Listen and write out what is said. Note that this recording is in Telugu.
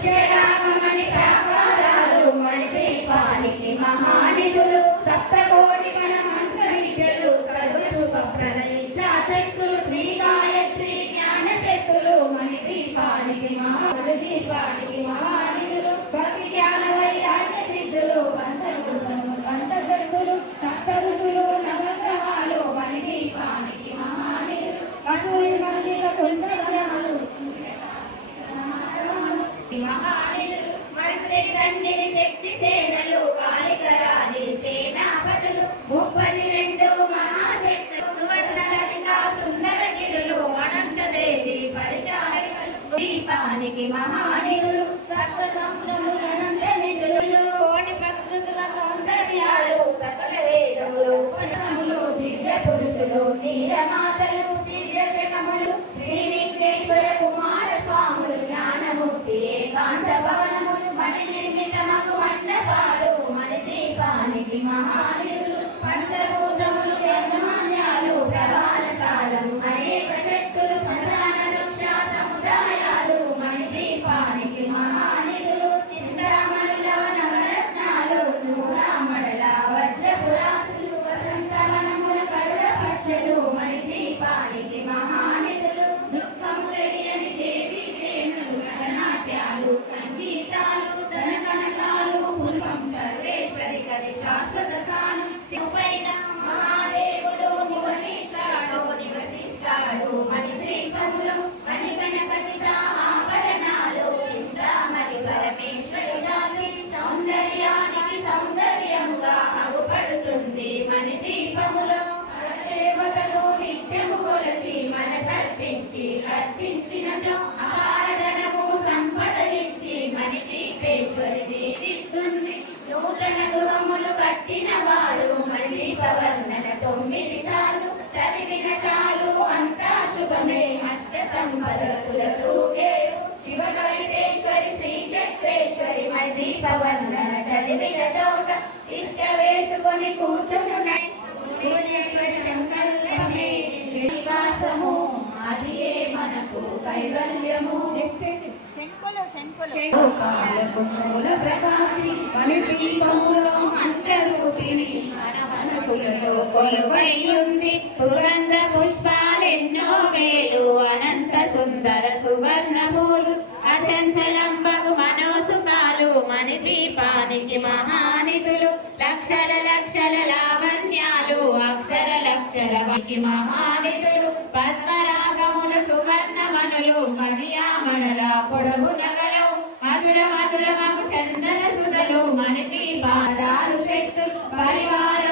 పుష్యరాగమణి ప్రాకారాలు మణిదీపానికి మహానిధులు సప్తకోటి గణ మంత్ర విద్యలు సర్వరూప ప్రళయించా శక్తులు శ్రీ గాయత్రి జ్ఞాన శక్తులు మణిదీపానికి మహాదీపానికి మహానిధులు భక్తి జ్ఞాన వైరాగ్య సిద్ధులు పంచశక్తులు సప్తఋషులు నవగ్రహాలు మణిదీపానికి మహానిధులు కసూరి మల్లిక కుందశ్యాలు మహానిధులు మరుదండిని శక్తి సేనలు కాళికరాజి సేనాపతులు 32 మహాశక్తులు సువర్ణ లలిత సుందర గిరులు అనంతదేవి పరిశారకులు దీపానికి మహానిధులు సప్త సముద్రములు అనంత నిధులు కోటి ప్రకృతుల సౌందర్యాలు సకల వేదములు ఉపనిషములు దివ్య పురుషులు నీరమాతలు దివ్య జగములు శ్రీ వెంకటేశ్వర కుమార స్వాములు జ్ఞానమూర్తి ఏకాంత భవనములు మణి నిర్మితమగు మండపాలు మణిదీపానికి మహానిధులు పంచభూతములు యాజమాన్యాలు ప్రవాళశాలలు అనేక శక్తులు సంతాన వృక్ష సముదాయాలు మణిదీపానికి మహానిధులు చింతామణుల నవరత్నాలు నూరామడల వజ్రపురాసులు వసంతవనముల కరుణ పచ్చలు మణిదీపానికి మహానిధులు దుఃఖము తెలియని దేవి సేనులు నటనాట్యాలు సంగీతాలు ధనకనకాలు పూర్వం సర్వేశ్వరి కరి శాశ్వతసాను చెపైన మహాదేవుడు నివసిస్తాడు మణిద్వీపములో మణిగణపతిత ఆభరణాలు చింతామణి పరమేశ్వరి గాచి సౌందర్యానికి సౌందర్యముగా అగుపడుతుంది మణిదీపములో దేవతలు నిత్యము కొలచి మనసర్పించి అర్చించినచో అపారధనము సంపదలిచ్చి మణిదీపేశ్వరి దీవిస్తుంది నూతన గృహములు కట్టిన వారు మణిదీప వర్ణన 9 సార్లు చదివిన చాలు అంతా శుభమే అష్ట సంపదలు శివకైతేశ్వరి శ్రీ చక్రేశ్వరి మణిదీప వర్ణన చదివిన చోట ఇష్ట వేసుకొని కూర్చుని భువనేశ్వరి సంకల్పమే నివాసము అదియే మనకు కైవల్యము మూల ప్రకాశి మణిదీపములో అంతరూపిణి మన మనసులలో కొలువైయుంది సుగంధ పుష్పాలెన్నో వేలు అనంత సుందర సువర్ణమూలు అచంచలంబగు మనోసుకాలు మణిదీపానికి మహానిధులు లక్షల లక్షల లావణ్యాలు అక్షర లక్షర మహానిధులు పద్మరాగముల సువర్ణమనులు మదియామణల పొడవు నగలవు మధుర మధుర మగు చందన సుధలు మణిదీపాదారు శక్తులు పరివార